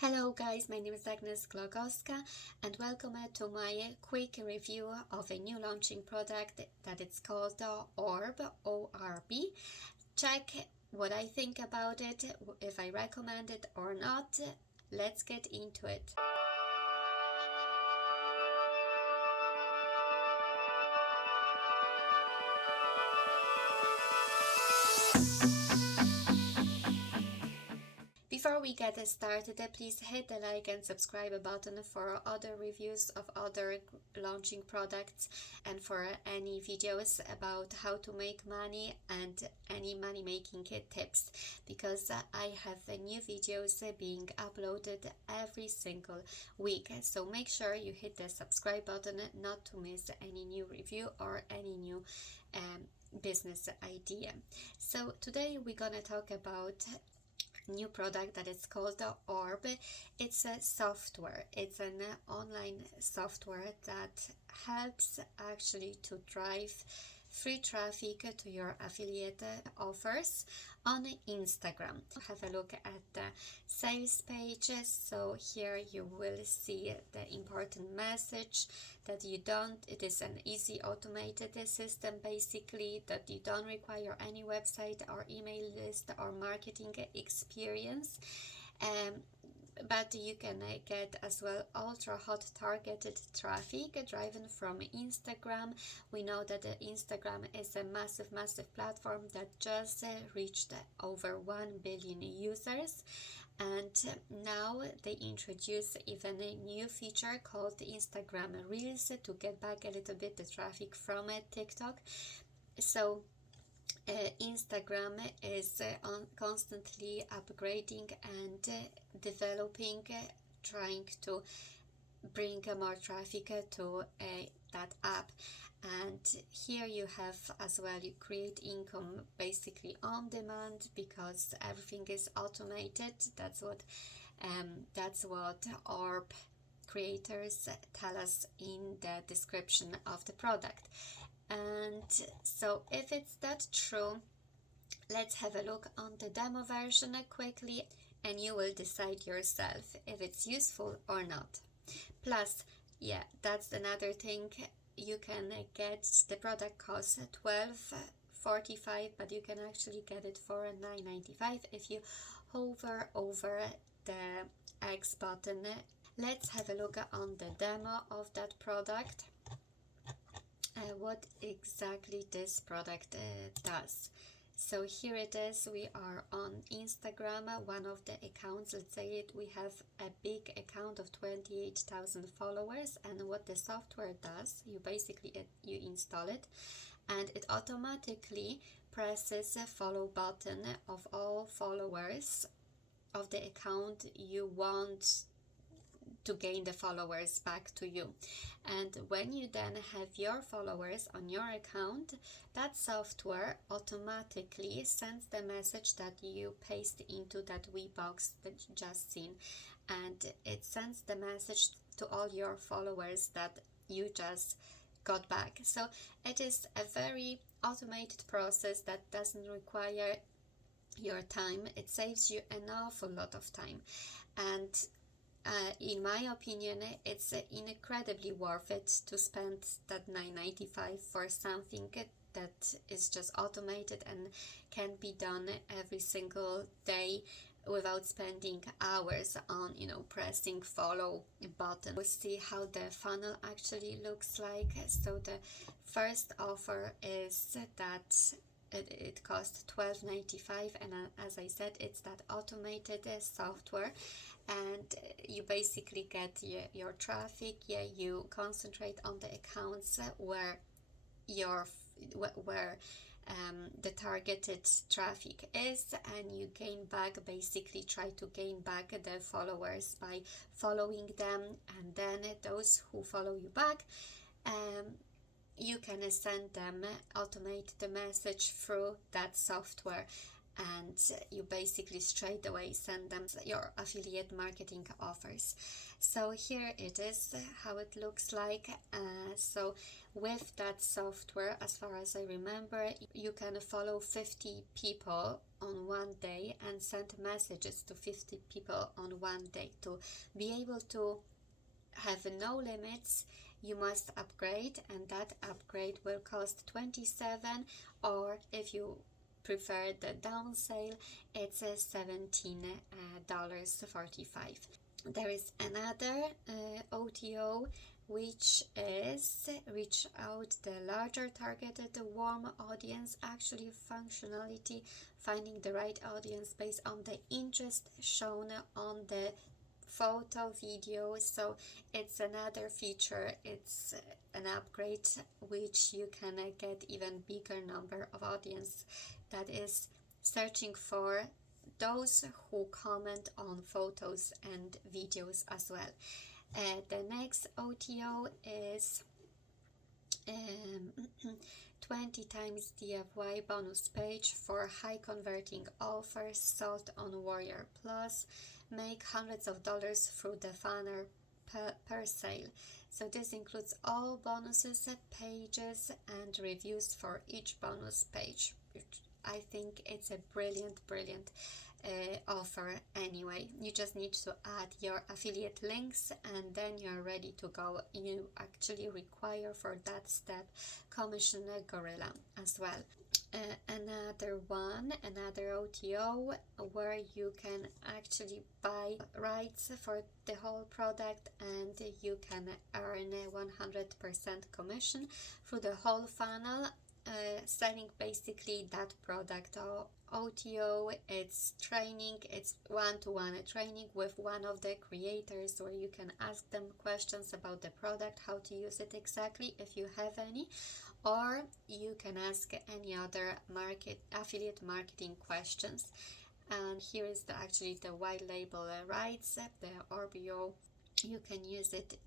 Hello guys, my name is Agnes and welcome to my quick review of a new launching product that it's called ORB, O-R-B. Check what I think about it, if I recommend it or not. Let's get into it. Before we get started, please hit the like and subscribe button for other reviews of other launching products and for any videos about how to make money and any money making tips, because I have new videos being uploaded every single week. So make sure you hit the subscribe button not to miss any new review or any new business idea. So today we're gonna talk about new product that is called the ORB. It's a software. It's an online software that helps actually to drive free traffic to your affiliate offers on Instagram. Have a look at the sales page. So here you will see the important message that it is an easy automated system, basically, that you don't require any website or email list or marketing experience. But you can get as well ultra hot targeted traffic driven from Instagram. We know that Instagram is a massive platform that just reached over 1 billion users, and now they introduce even a new feature called Instagram Reels to get back a little bit the traffic from TikTok. So Instagram is constantly upgrading and developing, trying to bring more traffic to that app. And here you have as well, you create income basically on demand because everything is automated. That's what ORB creators tell us in the description of the product. And so if it's that true, let's have a look on the demo version quickly and you will decide yourself if it's useful or not. Plus, yeah, that's another thing, you can get the product costs $12.45, but you can actually get it for $9.95 if you hover over the X button. Let's have a look on the demo of that product. What exactly this product does. So here it is, we are on Instagram, one of the accounts. Let's say we have a big account of 28,000 followers, and what the software does, you install it and it automatically presses a follow button of all followers of the account you want to gain the followers back to you. And when you then have your followers on your account, that software automatically sends the message that you paste into that wee box that you just seen, and it sends the message to all your followers that you just got back. So it is a very automated process that doesn't require your time. It saves you an awful lot of time, and in my opinion, it's incredibly worth it to spend that $9.95 for something that is just automated and can be done every single day without spending hours on, pressing follow button. We'll see how the funnel actually looks like. So the first offer is that it costs $12.95, and as I said, it's that automated software, and you basically get your traffic. You concentrate on the accounts where the targeted traffic is, and you try to gain back the followers by following them, and then those who follow you back, you can send them, automate the message through that software. and you basically straight away send them your affiliate marketing offers. So here it is how it looks like. So with that software, as far as I remember, you can follow 50 people on one day and send messages to 50 people on one day. To be able to have no limits, you must upgrade, and that upgrade will cost 27, or if you prefer the down sale, it's $17.45. There is another OTO, which is reach out the larger targeted warm audience, actually functionality, finding the right audience based on the interest shown on the photo, video. So it's another feature, it's an upgrade which you can get even bigger number of audience that is searching for those who comment on photos and videos as well. The next OTO is 20 times DFY bonus page for high converting offers sold on Warrior Plus. Make hundreds of dollars through the funnel per sale. So this includes all bonuses, pages, and reviews for each bonus page. I think it's a brilliant offer. Anyway, you just need to add your affiliate links and then you're ready to go. You actually require for that step commission gorilla as well. Another OTO where you can actually buy rights for the whole product and you can earn 100% commission through the whole funnel, selling basically that product. OTO, it's training, it's one-to-one training with one of the creators where you can ask them questions about the product, how to use it exactly if you have any, or you can ask any other affiliate marketing questions. And here is actually the white label rights, the ORBO. You can use it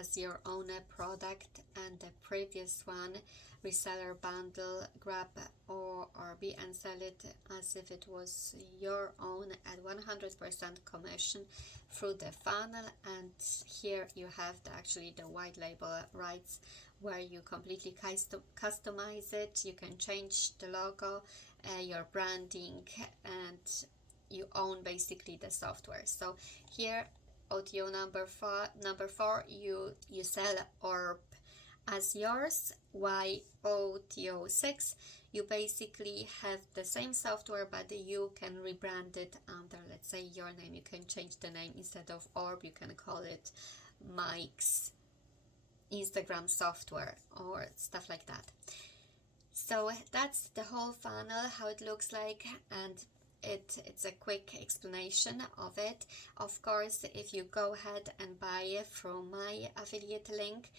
as your own product, and the previous one, reseller bundle, grab ORB and sell it as if it was your own at 100% commission through the funnel. And here you have actually the white label rights where you completely customize it. You can change the logo, your branding, and you own basically the software. So here OTO number four, you sell ORB as yours. OTO 6, you basically have the same software but you can rebrand it under, let's say, your name. You can change the name. Instead of ORB, you can call it Mike's Instagram software or stuff like that. So that's the whole funnel, how it looks like, and it's a quick explanation of it. Of course, if you go ahead and buy it through my affiliate link,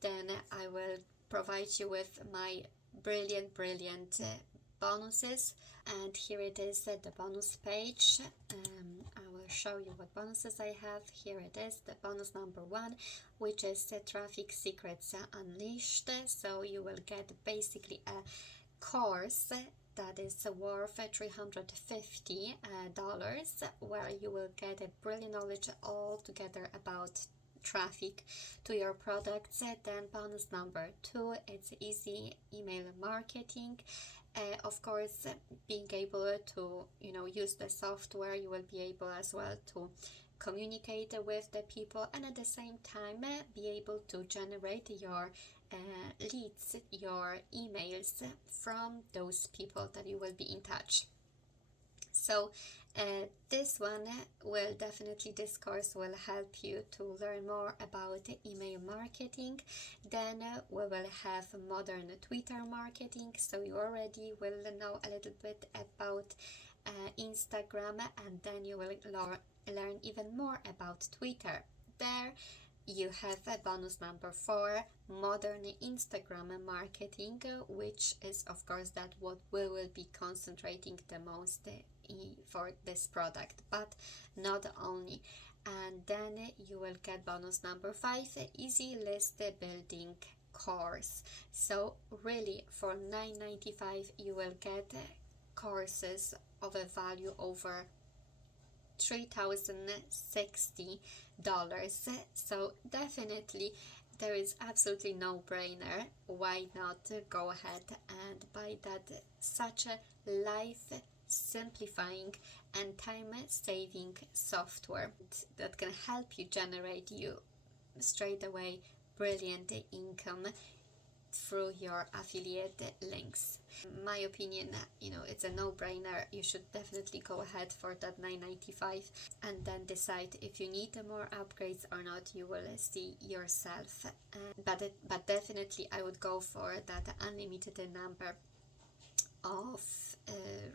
then I will provide you with my brilliant bonuses. And here it is, the bonus page. I will show you what bonuses I have. Here it is, the bonus number 1, which is Traffic Secrets Unleashed. So you will get basically a course that is worth $350, where you will get a brilliant knowledge all together about traffic to your products. Then bonus number 2, it's easy email marketing. Of course, being able to use the software, you will be able as well to communicate with the people, and at the same time be able to generate your leads, your emails from those people that you will be in touch. So this course will help you to learn more about email marketing. Then we will have modern Twitter marketing, so you already will know a little bit about Instagram, and then you will learn even more about Twitter. There you have a bonus number 4, modern Instagram marketing, which is of course that what we will be concentrating the most for this product, but not only. And then you will get bonus number 5, easy list building course. So really for $9.95 you will get courses of a value over $3,060. So definitely there is absolutely no brainer. Why not go ahead and buy that? Such a life simplifying and time saving software that can help you generate straight away brilliant income through your affiliate links. In my opinion, it's a no-brainer. You should definitely go ahead for that $9.95 and then decide if you need more upgrades or not. You will see yourself. But definitely I would go for that unlimited number of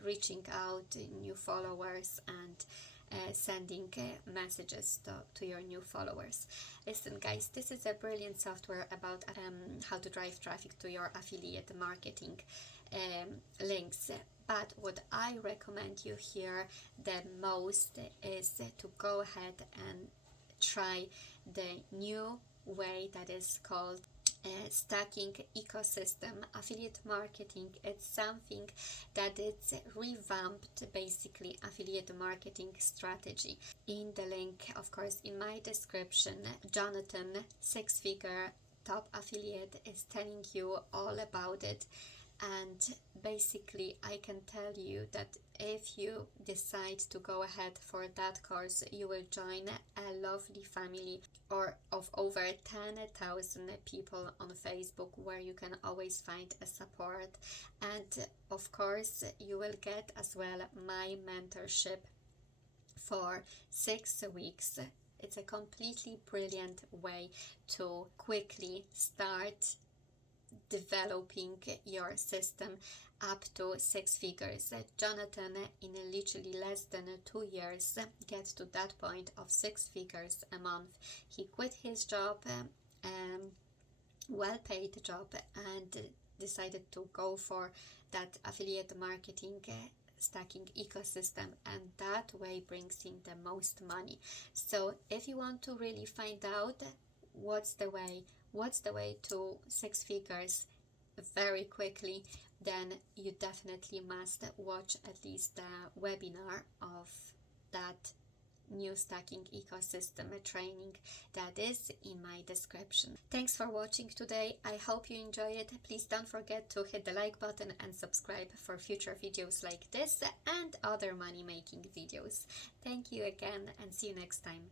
reaching out new followers and sending messages to your new followers. Listen guys, this is a brilliant software about how to drive traffic to your affiliate marketing links, but what I recommend you here the most is to go ahead and try the new way that is called stacking ecosystem affiliate marketing. It's something that it's revamped basically affiliate marketing strategy. In the link, of course, in my description, Jonathan, 6-figure top affiliate, is telling you all about it. And basically I can tell you that if you decide to go ahead for that course, you will join a lovely family of over 10,000 people on Facebook, where you can always find a support. And of course you will get as well my mentorship for 6 weeks. It's a completely brilliant way to quickly start developing your system up to 6 figures. Jonathan, in literally less than 2 years, gets to that point of 6 figures a month. He quit his job, well-paid job, and decided to go for that affiliate marketing stacking ecosystem, and that way brings in the most money. So if you want to really find out what's the way to 6 figures very quickly, then you definitely must watch at least the webinar of that new stacking ecosystem training that is in my description. Thanks for watching today. I hope you enjoy it. Please don't forget to hit the like button and subscribe for future videos like this and other money making videos. Thank you again, and see you next time.